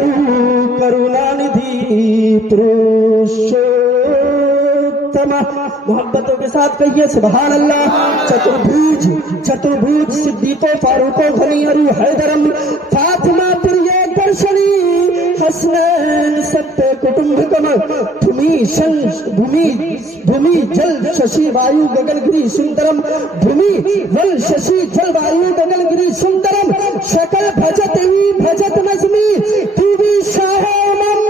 दयालु करुणानिधि पुरुषोत्तम। मोहब्बतों के साथ कहिए सुभान अल्लाह। चतुर्भुज चतुर्भुज सिद्दीको फारूको घनी अरु हैदरम फातिमा प्रिय दर्शनी हसनैन सत्य कुटुंबकम। भूमि जल शशि वायु गगनगिरी सुंदरम। भूमि जल शशि जल वायु गगनगिरी सुंदरम। शकल भजत ही भजत नजमी तू भी शाहमम।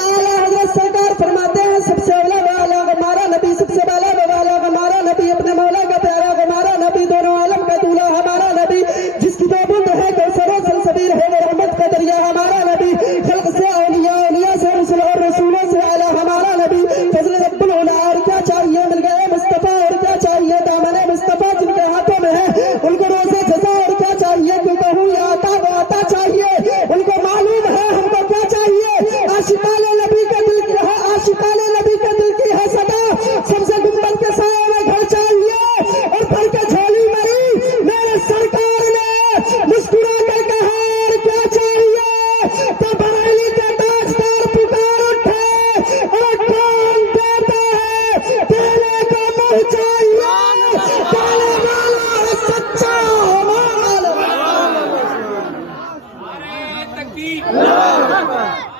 आला हजरत सरकार फरमाते हैं सबसे अवला वाला हमारा नबी, सबसे वाला वाला हमारा नबी, अपने मौला का प्यारा हमारा नबी, दोनों आलम का दूल्हा हमारा नबी, जिसकी दो बूंद है कौसर सलसबील है वो रहमत का दरिया हमारा नबी। खल्क से औलिया, औलिया से रसूल और रसूलों से आला हमारा नबी। फजल रब्बुल उला और क्या चाहिए मिल गए मुस्तफा, और क्या चाहिए दामने मुस्तफा जिनके हाथों में है उनको रोज़े जज़ा। और क्या चाहिए क्यों कहूँ या आता वो आता चाहिए, उनको मालूम है हमको क्या चाहिए। आशिकाने नबी के दिल की है, आशिकाने नबी के दिल की है सदा। सबसे गुंबद के साए में घर चाहिए और भर के झोली मरी मेरे सरकार ने मुस्कुरा कर कहा और क्या चाहिए। तो बरेली के ताजदार पुकार उठे और कौन देता है देने को मुँह चाहिए। काला वाला है सच्चा माल। अरे तकबीर,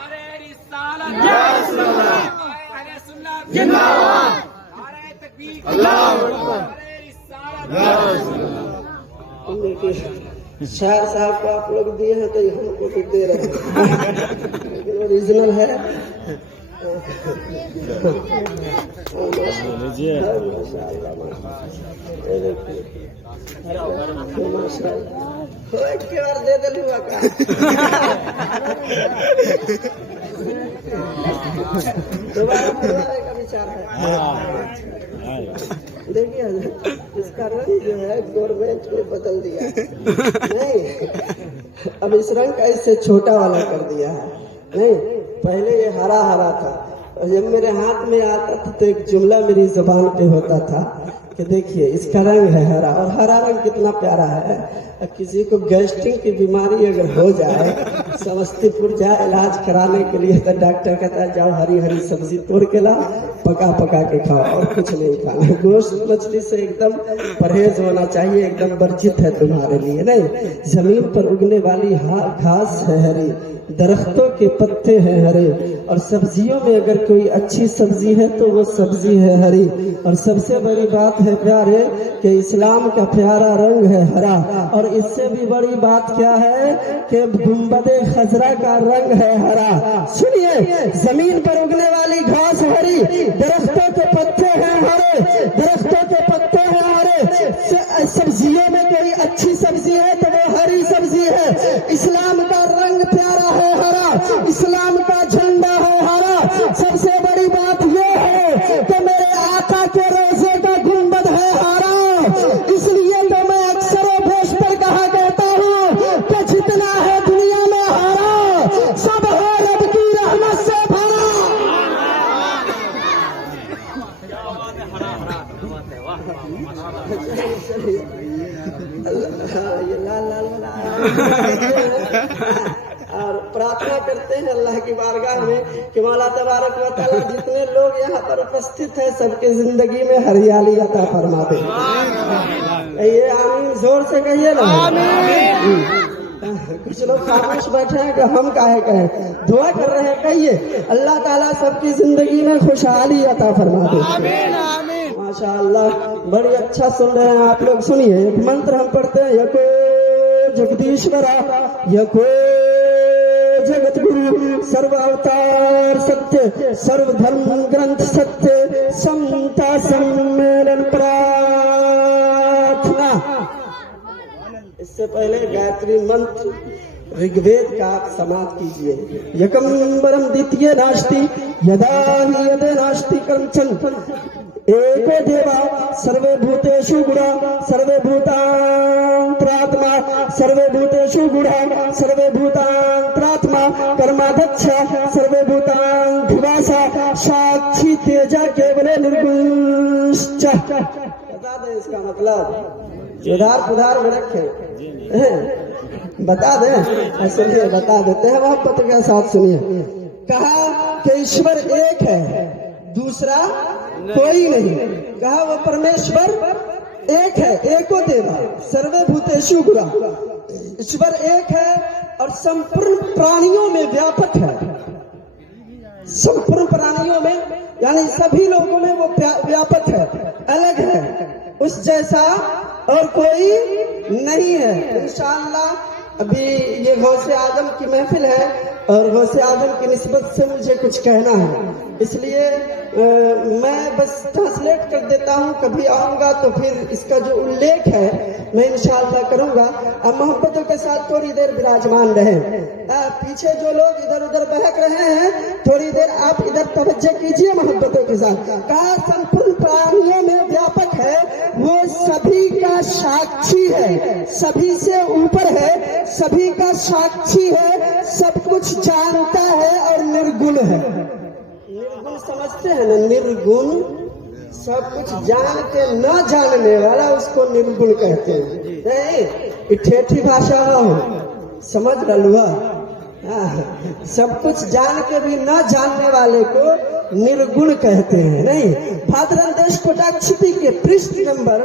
अरे रिसालत, अरे सुन्नत जिंदाबाद, अरे तकबीर, अरे रिसालत। शायर साहब को आप लोग दिए हैं तो हमको तो दे रहे हैं, लेकिन ओरिजिनल है। दे दिलुआ का दोबारा का विचार है। देखिए इसका रंग जो है गवर्नमेंट ने बदल दिया नहीं, अब इस रंग का इससे छोटा वाला कर दिया है। नहीं, पहले ये हरा हरा था और जब मेरे हाथ में आता था तो एक जुमला मेरी जुबान पे होता था कि देखिए इसका रंग है हरा, और हरा रंग कितना प्यारा है। किसी को गैस्ट्रिक की बीमारी अगर हो जाए, समस्तीपुर जाए इलाज कराने के लिए, तो डॉक्टर कहता है जाओ हरी हरी सब्जी तोड़ के लाओ, पका पका के खाओ और कुछ नहीं खाना। गोश्त मछली से एकदम परहेज होना चाहिए, एकदम वर्जित है तुम्हारे लिए। नहीं, जमीन पर उगने वाली घास है हरी, दरख्तों के पत्ते हैं हरे, और सब्जियों में अगर कोई अच्छी सब्जी है तो वो सब्जी है हरी। और सबसे बड़ी बात है प्यारे कि इस्लाम का प्यारा रंग है हरा, और इससे भी बड़ी बात क्या है कि गुंबदे खजरा का रंग है हरा। सुनिए, जमीन पर उगने वाली घास हरी, दरख्तों के पत्ते हैं हरे, दरख्तों के पत्ते हैं हरे। सब्जियों में कोई अच्छी सब्जी है तो वो हरी सब्जी है। इस्लाम का रंग प्यारा है हरा, इस्लाम का झंडा है हरा। सबसे बड़ी बात ये है कि मेरे आका के रोजे का गुंबद है हरा। इसलिए तो मैं अक्सर भेष पर कहा कहता हूँ कि जितना है दुनिया में हरा सब है रब की रहमत से भरा। ये लाल लाल और प्रार्थना करते हैं अल्लाह की बारगाह में कि मौला तबारक व तआला जितने लोग यहाँ पर उपस्थित हैं सबके जिंदगी में हरियाली अता फरमा दे। ये आमीन जोर से कहिए ना। कुछ लोग खामोश बैठे हैं कि हम काहे कहें, दुआ कर रहे हैं, कहिए अल्लाह ताला सबकी जिंदगी में खुशहाली अता फरमा दे। माशाअल्लाह, बड़ी अच्छा सुन रहे हैं आप लोग। सुनिए, एक मंत्र हम पढ़ते हैं, यको जगदीश्वरा यको जगत गुरु सर्व अवतार सत्य सर्व धर्म ग्रंथ सत्य समता सम्मेलन प्रार्थना। इससे पहले गायत्री मंत्र ऋग्वेद का आप समाप्त कीजिए। यकम परम द्वितीय नास्ति यदा हि यदे नास्ति कर्मचन एको देवा सर्वे भूतेषु गुणा सर्वे भूतांतरात्मा सर्वे भूतेषु गुणा सर्वे भूतांतरात्मा कर्माध्यक्ष सर्वे भूतांधिवासा साक्षी तेजा केवले निर्गुणश्च। बता दें इसका मतलब, जोधार पुधार में रखे बता दें, सुनिए बता देते हैं मोहब्बत के साथ सुनिए। कहा कि ईश्वर एक है, दूसरा कोई नहीं। कहा वो परमेश्वर एक है, एको देवा सर्वे भूतेषु गुरा। ईश्वर एक है और संपूर्ण प्राणियों में व्यापक है। संपूर्ण प्राणियों में यानी सभी लोगों में वो व्यापक है, अलग है, उस जैसा और कोई नहीं है। इंशाअल्लाह अभी ये गौसे आजम की महफिल है और गौसे आजम की निस्बत से मुझे कुछ कहना है, इसलिए मैं बस ट्रांसलेट कर देता हूँ। कभी आऊंगा तो फिर इसका जो उल्लेख है मैं इंशाअल्लाह करूंगा। अब मोहब्बतों के साथ थोड़ी देर विराजमान रहे। पीछे जो लोग इधर उधर बहक रहे हैं, थोड़ी देर आप इधर तवज्जो कीजिए मोहब्बतों के साथ। कहा संपूर्ण प्राणियों में व्यापक है, वो सभी का साक्षी है, सभी से ऊपर है, सभी का साक्षी है, सब कुछ जानता है और निर्गुण है। निर्गुण समझते हैं ना, निर्गुण सब कुछ जान के न जानने वाला उसको निर्गुण कहते हैं। नहीं ठेठी भाषा हो, समझ रलुआ। सब कुछ जान के भी न जानने वाले को निर्गुण कहते हैं। नहीं भाद्रन देश कोटाक्षिपी के पृष्ठ नंबर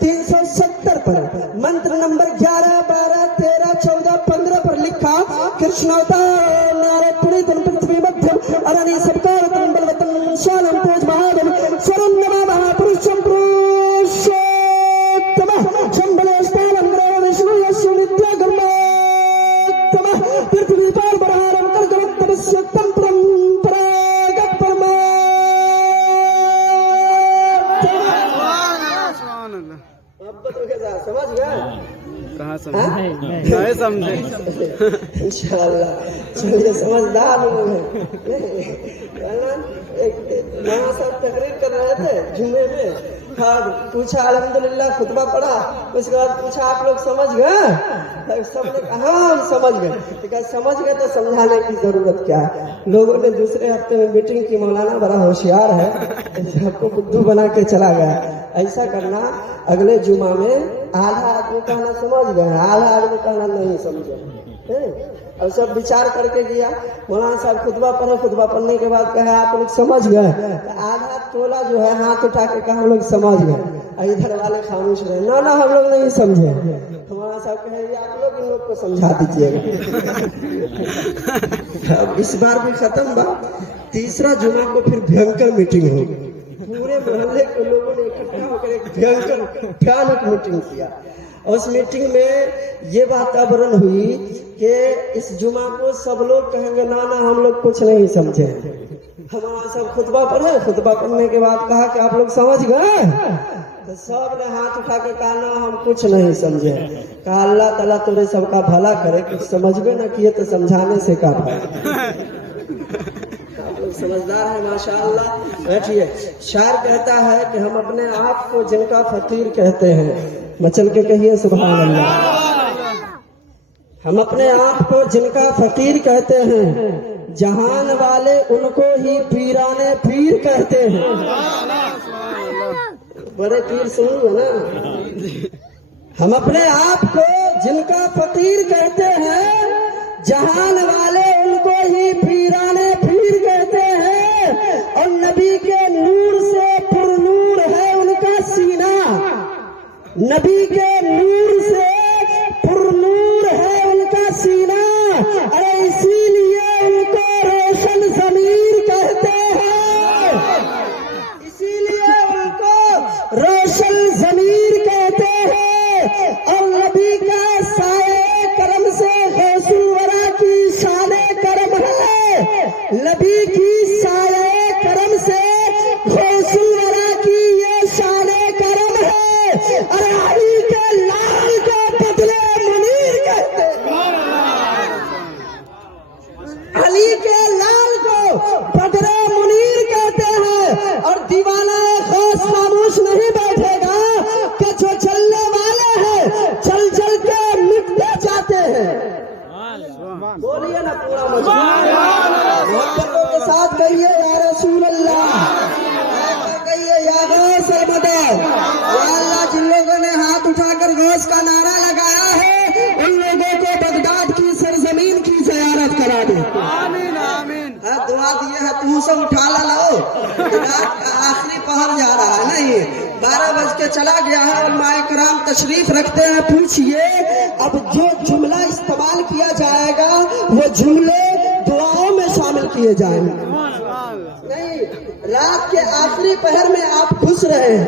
370 पर मंत्र नंबर 11, 12, 13, 14, 15 पर लिखा कृष्णवतार नारद पुनीतन पृथ्वी मध्यम अरणी सबकार बलवतन शानम तेज महाबल स्वरम नमा महापुरुषम पुरुषोत्तम शंभले स्थानम ग्रह विष्णु यशु नित्य गर्मोत्तम पृथ्वी पार बरहारम कर्कवत तपस्यतम परंपरागत परमात्मा। समझ गया? कहाँ समझे? इंशाअल्लाह चलिए समझदार लोग हैं। यहाँ सब तकरीर कर रहे थे जुम्मे में, पूछा अल्हम्दुलिल्लाह खुतबा पढ़ा, उसके बाद पूछा आप लोग समझ गए? सबने कहा हम समझ गए। समझ गए तो समझाने की जरूरत क्या है? लोगों ने दूसरे हफ्ते में मीटिंग की, मौलाना बड़ा होशियार है, सबको बुद्धू बना के चला गया। ऐसा करना अगले जुमा में आधा आदमी कहना समझ गए, आधा आदमी कहना नहीं समझे। और सब विचार करके गया, मौलाना साहब खुतबा पढ़े, खुतबा पढ़ने के बाद कहे आप लोग समझ गए, तो आधा टोला जो है हाथ उठा के कहा हम लोग समझ गए। इधर वाले खामोश रहे, ना ना हम लोग नहीं समझे। मौलाना साहब कहे आप लोग इन लोग को समझा दीजिएगा। अब इस बार भी खत्म बा, तीसरा जुमा को फिर भयंकर मीटिंग होगी। पूरे मोहल्ले के लोगों ने इकट्ठा होकर एक भयंकर भयानक मीटिंग किया। और उस मीटिंग में ये वातावरण हुई कि इस जुमा को सब लोग कहेंगे ना ना हम लोग कुछ नहीं समझे। हमारा सब खुतबा पढ़े, खुतबा पढ़ने के बाद कहा कि आप लोग समझ गए, तो सब ने हाथ उठा के कहा ना हम कुछ नहीं समझे। कहा अल्लाह ताला तुझे सबका भला करे, कुछ समझ में न किए तो समझाने से का फायदा। समझदार है माशाअल्लाह। बैठिए। शायर कहता है कि हम अपने आप को जिनका फकीर कहते हैं, मचल के कहिए सुभान अल्लाह। हम अपने आप को जिनका फकीर कहते हैं, जहान वाले उनको ही पीराने पीर कहते हैं। बड़े पीर सुनो ना। हम अपने आप को जिनका फकीर कहते हैं, जहान वाले उनको ही पीराने पीर कहते हैं। और नबी के नूर से पुरनूर है उनका सीना, नबी के नूर से पुरनूर है उनका सीना। अरे इसीलिए उनको रोशन ज़मीर कहते हैं, इसीलिए उनको रोशन ज़मीर कहते हैं। और नबी का साए करम से गौसुल वरा की शाने करम है, नबी की साए करम से गौसुल वरा की ये शाने करम है। अरे अली के लाल को बदले मुनीर कहते हैं, अली के लाल को बदले मुनीर कहते हैं। और दीवाना गौस खामोश नहीं बैठेगा कि जो चलने वाले हैं चल चल के मिटते जाते हैं। बोलिए ना पूरा मोहब्बतों के साथ कहिए या रसूल अल्लाह, कहिए या गौस मदद। या अल्लाह जिन लोगों ने हाथ उठाकर गौस का नारा लगाया है उन लोगों को बगदाद औलाद ये है तुम सब उठा लो, रात का आखिरी पहर जा रहा है, नहीं 12 बज के चला गया है और माए कराम तशरीफ रखते हैं। पूछिए अब जो जुमला इस्तेमाल किया जाएगा वो जुमले दुआओं में शामिल किए जाएंगे। नहीं, रात के आखिरी पहर में आप घुस रहे हैं,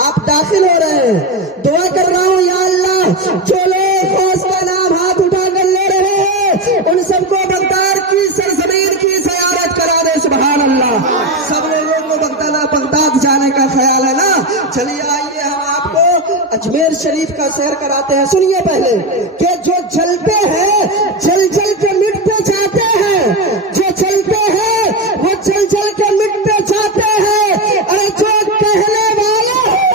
आप दाखिल हो रहे हैं, दुआ कर रहा हूँ या अल्लाह जो लोग गौस का नाम हाथ उठा कर ले रहे हैं उन सबको बगदाद की सरजमीन की ज़ियारत करा दे। सुभान अल्लाह। सब लोगों को बगदाद जाने का ख्याल है ना? चलिए आइए हम आपको अजमेर शरीफ का सैर कराते हैं। सुनिए पहले कि जो जलते हैं जल जल के मिटते जाते हैं, जो जलते हैं वो जल जल के मिटते जाते हैं, और जो कहने वाले हैं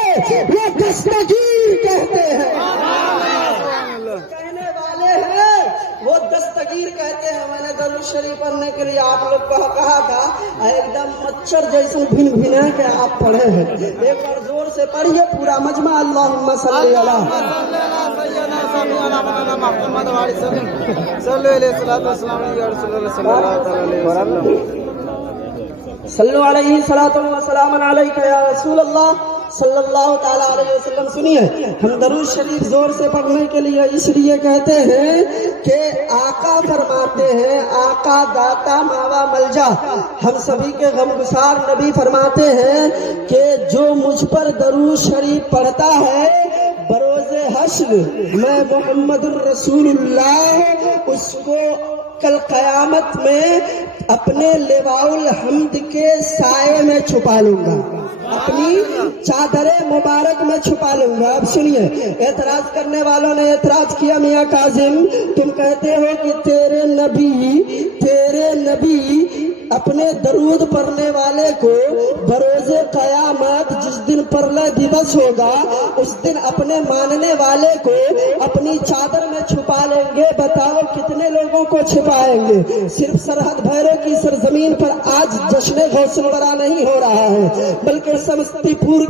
वो दस्तगीर कहते हैं। कहने वाले हैं वो दस्तगीर कहते हैं। मैंने दरूद शरीफ पढ़ने के लिए आप लोग को कहा था, एकदम मच्छर जैसे भिन भिना के आप पढ़े हैं। एक बार जोर से पढ़िए पूरा मजमा। अल्लाहुम्मा सल्ली अला सल्लल्लाहु अलैहि वसल्लम अलैका या रसूल अल्लाह सल्लल्लाहु ताला अलैहि वसल्लम। सुनिए, हम दरूद शरीफ जोर से पढ़ने के लिए इसलिए कहते हैं कि आका फरमाते हैं, आका दाता मावा मलजा, हम सभी के गमगुसार नबी फरमाते हैं कि जो मुझ पर दरूद शरीफ पढ़ता है बरोज़े हश्र मैं मोहम्मदुर रसूलुल्लाह उसको कल क़यामत में अपने लिवाउल हम्द के साए में छुपा लूंगा, अपनी चादरे मुबारक में छुपा लूंगा। अब सुनिए, एतराज करने वालों ने एतराज किया, मियाँ काजिम तुम कहते हो कि तेरे नबी अपने दरूद पढ़ने वाले को बरोज़े क़यामत जिस दिन परलय दिवस होगा उस दिन अपने मानने वाले को अपनी चादर में छुपा लेंगे। बताओ कितने लोगों को छुपाएंगे? सिर्फ सरहद भैरव की सरजमीन पर आज जश्न गौसल वरा नहीं हो रहा है, बल्कि समस्तीपुर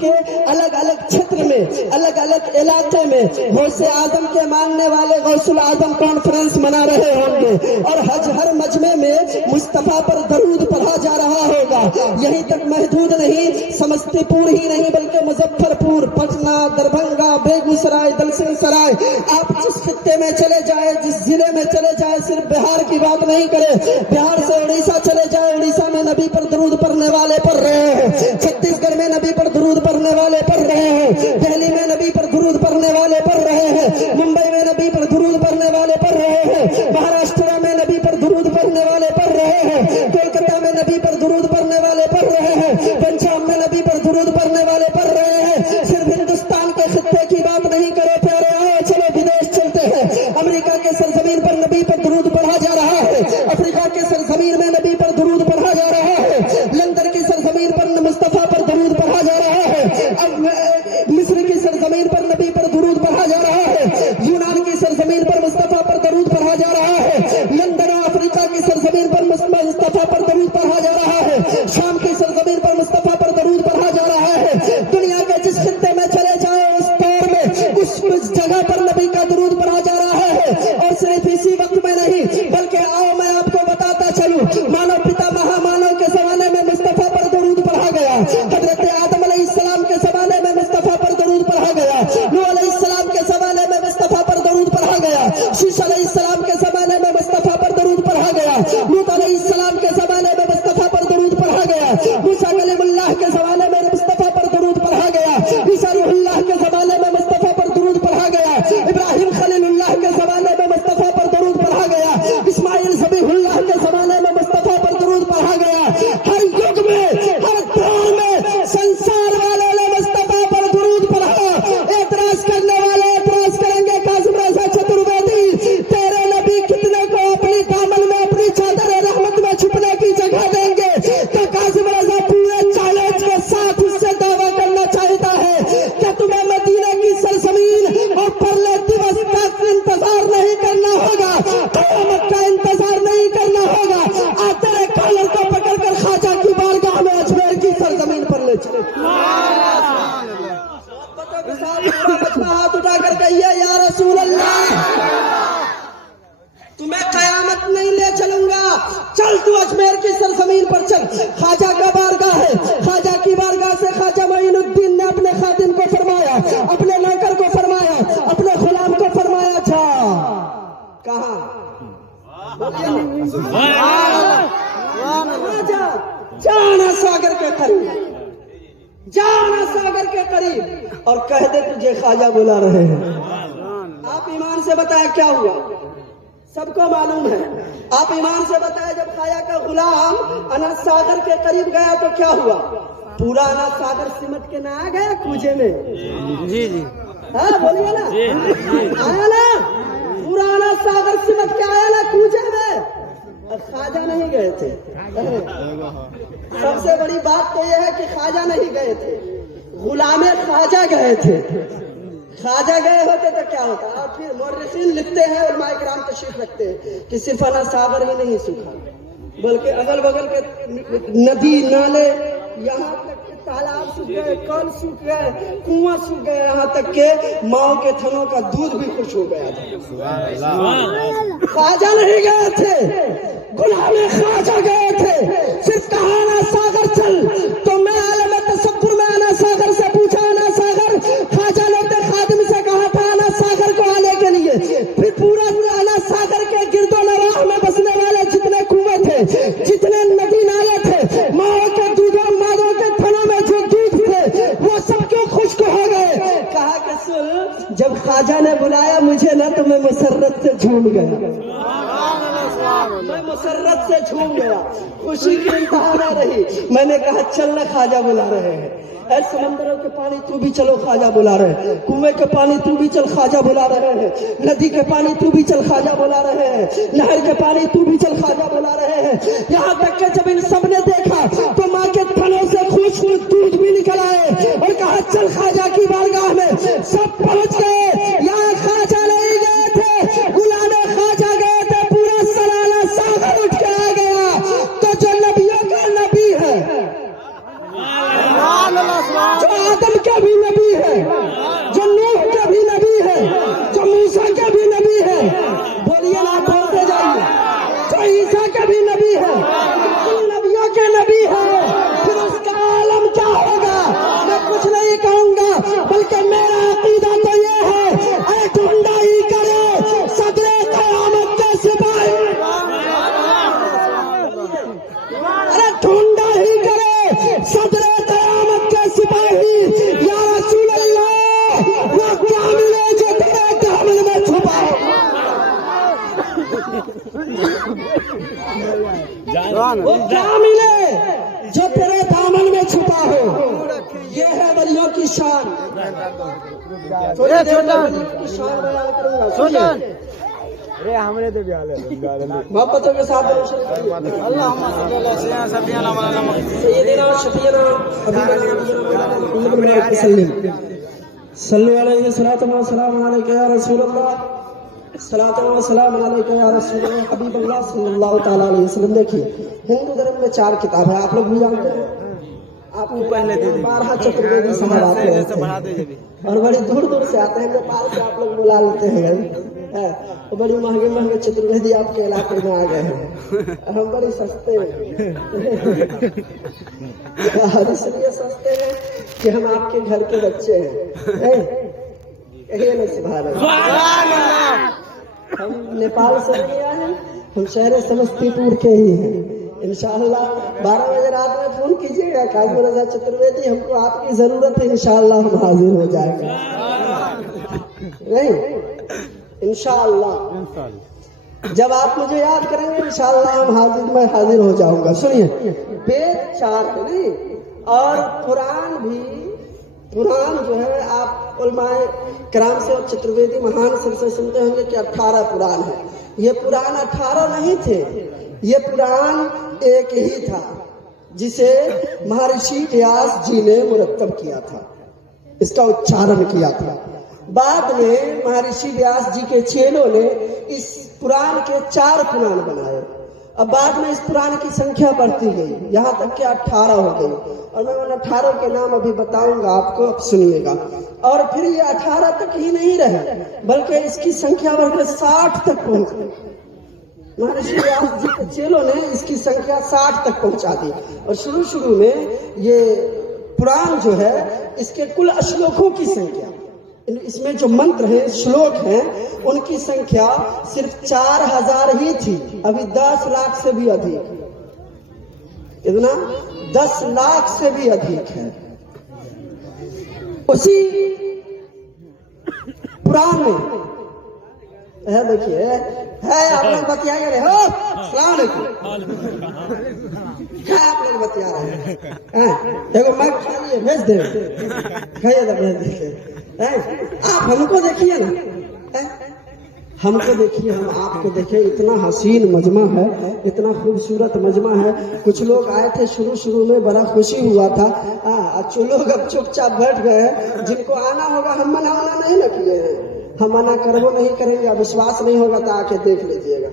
के अलग अलग क्षेत्र में, अलग अलग इलाके में गौसे आजम के मानने वाले गौसुल आजम कॉन्फ्रेंस मना रहे होंगे और हर मजमे में मुस्तफा पर दरूद पढ़ा जा रहा होगा। यहीं तक महदूद नहीं, समस्तीपुर ही नहीं बल्कि मुजफ्फरपुर, पटना, दरभंगा, बेगूसराय, दलसिंह सराय, आप जिस खित्ते में चले जाए, जिस जिले में चले जाए, सिर्फ बिहार की बात नहीं करें, बिहार से उड़ीसा चले जाए, उड़ीसा में नबी पर दरूद पढ़ने वाले पढ़ रहे हैं, छत्तीसगढ़ में नबी पर दरूद पढ़ने वाले पढ़ रहे हैं, दिल्ली में नबी पर दरूद पढ़ने वाले पढ़ रहे हैं, मुंबई में नबी पर दरूद पढ़ने वाले पढ़ रहे हैं, महाराष्ट्र में नबी पर दरूद पढ़ने वाले पढ़ रहे हैं, कोलकाता में नबी पर दरूद पढ़ने वाले पढ़ रहे हैं, पंजाब में नबी पर दरूद पढ़ने वाले पढ़ रहे हैं। सिर्फ हिंदुस्तान के खित्ते की बात नहीं करे प्यारे, आओ चलो विदेश चलते हैं। अमेरिका के सरजमीन पर नबी पर दरूद पढ़ा जा रहा है, अफ्रीका के सरजमीन में नबी पर दरूद पढ़ा जा रहा है, लंदन की सरजमीन पर मुस्तफा पर दरूद पढ़ा जा रहा है, अब मिस्र की सरजमीन पर नबी पर दरूद पढ़ा जा रहा है, यूनान की सरजमीन पर मुस्तफा पर दरूद पढ़ा जा रहा है, लंदन और अफ्रीका की सरजमीन पर मुस्तफा पर दरूद पढ़ा जा रहा है, शाम की सरजमीन पर मुस्तफा पर दरूद पढ़ा जा रहा है। दुनिया के जिस खित्ते में चले जाओ उस दौर में उस जगह पर नबी का दरूद पढ़ा जा रहा है। और सिर्फ इसी वक्त में नहीं बल्कि आओ मैं आपको बताता चलूं, मानव पिता महामानव के जमाने में मुस्तफा पर दरूद पढ़ा गया, हजरत आदम अलैहिस्सलाम के जमाने में मुस्तफा पर दरूद पढ़ा गया, नूह अलैहिस्सलाम के जमाने में मुस्तफा पर दरूद पढ़ा गया, शीश अलैहिस्सलाम के जमाने में मुस्तफा पर दरूद पढ़ा गया, लूत अलैहिस्सलाम के जमाने में मुस्तफा पर दरूद पढ़ा गया, मूसा कलीमुल्लाह के जमाने में मुस्तफा पर दरूद पढ़ा गया, ईसा रूहुल्लाह के जमाने में मुस्तफा पर दरूद पढ़ा गया, इब्राहिम खलीलुल्लाह के जमाने में मुस्तफा पर दरूद पढ़ा गया, इस्माइल ज़बीहुल्लाह के जमाने में मुस्तफा पर दरूद पढ़ा गया। हर युग में, हर दौर में संसार वालों ने मुस्तफा पर दरूद पढ़ा। एतराज करने वाले एतराज करेंगे, काज़िम रज़ा चतुर्वेदी तेरे नबी कितने को अपनी दामन में, अपनी चादर रहमत में छुपने की जगह देंगे? तो काज़िम रज़ा पूरे चैलेंज के साथ उससे दावा करना चाहता है कि तुम्हें मदीना की सरजमीन और परले दिवस का इंतजार नहीं करना होगा, क़यामत का इंतजार नहीं करना होगा। तेरे कॉलर को पकड़कर ख्वाजा की बारगाह में अजमेर की सरजमीन पर ले चले। हाथ उठा कर कहिए या रसूल अल्लाह, तुम्हें क़यामत नहीं ले चलूंगा। चल तू अजमेर की सरजमीन पर चल, ख्वाजा का बारगाह है, ख्वाजा की बारगाह से ख्वाजा मोइनुद्दीन ने अपने खादिम को फरमाया, अपने नौकर को फरमाया, अपने गुलाम को फरमाया था, कहा जाना सागर के करीब, जाना सागर के करीब और कह दे तुझे ख्वाजा बुला रहे हैं। आप ईमान से बताएं क्या हुआ, सबको मालूम है। आप ईमान से बताएं जब ख्वाजा का गुलाम अनस सागर के करीब गया तो क्या हुआ? पूरा अनस सागर सिमट के ना आ गया कूजे में? जी जी हाँ बोलिए ना, आया ना? पूरा अनस सागर सिमट के आया ना कूजे में? और ख्वाजा नहीं गए थे। सबसे बड़ी बात तो यह है कि ख्वाजा नहीं गए थे, गुलामे ख्वाजा गए थे। ख्वाजा गए होते तो क्या होता? और फिर मुर्रिखीन लिखते हैं, उलमाए किराम तशरीफ रखते हैं कि सिर्फ अनस सागर ही नहीं सूखा, बल्कि अगल बगल के नदी नाले, यहाँ तक के तालाब सूख गए, कल सूख गए, कुआं सूख गए, यहाँ तक के माओ के थनों का दूध भी खुश हो गया था। ख्वाजा नहीं गए थे, गुलामे ख्वाजा गए थे। सिर्फ कहा ना सागर चल, तो मैं आलम तसव्वुर में आना सागर से पूछा, आना सागर ख्वाजा ने अपने खादिम से कहा था आना सागर को आने के लिए। फिर पूरा आना सागर के गिरदो नवाह में बसने वाले जितने कुएं थे, जितने नदी नाले थे, माओ के दूधों मादों के थनों में जो दूध थे, वो सब क्यों खुश्क हो गए? कहा कि सुन, जब ख्वाजा ने बुलाया मुझे ना तो मैं मुसर्रत से झूम गया, मैं मुसर्रत से झूम गया, खुशी की इंतहा ना रही। मैंने कहा चल ना ख्वाजा बुला रहे हैं, ऐ समंदरों के पानी तू भी चलो ख्वाजा बुला रहे हैं, कुएं के पानी तू भी चल ख्वाजा बुला रहे हैं, नदी के पानी तू भी चल ख्वाजा बुला रहे हैं, नहर के पानी तू भी चल ख्वाजा बुला रहे हैं। यहाँ तक के जब इन सब ने देखा तो माँ के थनों से खुश दूध भी निकल आए और कहा चल ख्वाजा की बारगाह में। सब पहुंच गए, यहाँ ख्वाजा नहीं गए थे, गुलामे ख्वाजा गए थे। पूरा सलाला सागर उठ के आ गया। तो जो नबियों का नबी है, जो आदम के भी नबी है, जो नूह के भी नबी है, जो मूसा के भी नबी है, बोलिए ना, बोलते जाइए, जो ईसा के भी नबी है, इन नबियों के नबी है, फिर उसका आलम क्या होगा? मैं कुछ नहीं कहूंगा, बल्कि मेरा अकीदा तो ये है, अरे ढूंढा ही करे सदरे क़यामत के सिपाही, अरे ढूंढा ही करे सदरे क़यामत के सिपाही। या रसूल अल्लाह, वो क्या मिले जो तेरे दामन में छुपा हो? वो क्या मिले जो तेरे दामन में छुपा हो? ये है वलियों की शान। थोड़ी देर में वलियों की शान बयान करूंगा, सुनिए। अरे हमरे तो ब्याह ले मोहब्बतों के साथ अल्लाहुम्मा सल्ली अला सय्यिदना सय्यिदना शफीना हबीबना वसल्लम सल्लल्लाहु अलैहि वसल्लम अलैका या रसूल अल्लाह, सलातो व सलाम अलैका या रसूल हबीब अल्लाह सल्लल्लाहु तआला अलैहि वसल्लम। देखिए, हिंदू धर्म में 4 किताब है, आप लोग भी जानते हैं। आपको पहले दे दी 12 चतुर्वेदी समझाते हैं और बड़ी दूर दूर से आते हैं, नेपाल से आप लोग बुला लेते हैं भाई, तो बड़ी महंगे महंगे चतुर्वेदी आपके इलाके में आ गए हैं। हम बड़ी सस्ते हैं और इसलिए सस्ते हैं कि हम आपके घर के बच्चे हैं। यही ना सुभान अल्लाह। हम नेपाल से नहीं आए, हम शहर समस्तीपुर के ही हैं। इंशाअल्लाह 12 बजे रात में फोन कीजिएगा, काजी रजा चतुर्वेदी, हमको आपकी जरूरत है, इंशाअल्लाह हम हाजिर हो जाएंगे। नहीं, इंशाअल्लाह जब आप मुझे याद करेंगे इंशाअल्लाह मैं हाजिर हो जाऊंगा। सुनिए, वेद 4 है नहीं, और कुरान जो है, आप उलमाए किराम से और चतुर्वेदी महान सिर से सुनते होंगे कि 18 पुराण है। ये पुराण 18 नहीं थे, ये पुराण एक ही था जिसे महर्षि व्यास जी ने मुरत्तब किया था, इसका उच्चारण किया था। बाद में महर्षि व्यास जी के चेलों ने इस पुराण के 4 पुराण बनाए। अब बाद में इस पुराण की संख्या बढ़ती गई, यहाँ तक कि 18 हो गई, और मैं उन 18 के नाम अभी बताऊंगा आपको, अब सुनिएगा। और फिर ये 18 तक ही नहीं रहे, बल्कि इसकी संख्या बढ़कर 60 तक पहुंच गई। महर्षि व्यास जी के चेलों ने इसकी संख्या 60 तक पहुंचा दी। और शुरू शुरू में ये पुराण जो है इसके कुल श्लोकों की संख्या, इसमें जो मंत्र हैं, श्लोक हैं, उनकी संख्या सिर्फ 4000 ही थी। अभी 10 लाख से भी अधिक, इतना 10 लाख से भी अधिक है। उसी पुराण में है, देखिए है, आप लोग बतिया रहे हो, सलाम अलैकुम, क्या आप लोग बतिया रहे हैं? देखो मैं खाइए भेज दे, खाइए तो भेज दे। आप हमको देखिए ना, हमको देखिए, हम आपको देखें। इतना हसीन मजमा है, इतना खूबसूरत मजमा है। कुछ लोग आए थे शुरू शुरू में, बड़ा खुशी हुआ था। जो लोग अब चुपचाप बैठ गए हैं, जिनको आना होगा, हम मना नहीं ना किए हैं, हम मना करबो नहीं करेंगे। विश्वास नहीं होगा तो आके देख लीजिएगा।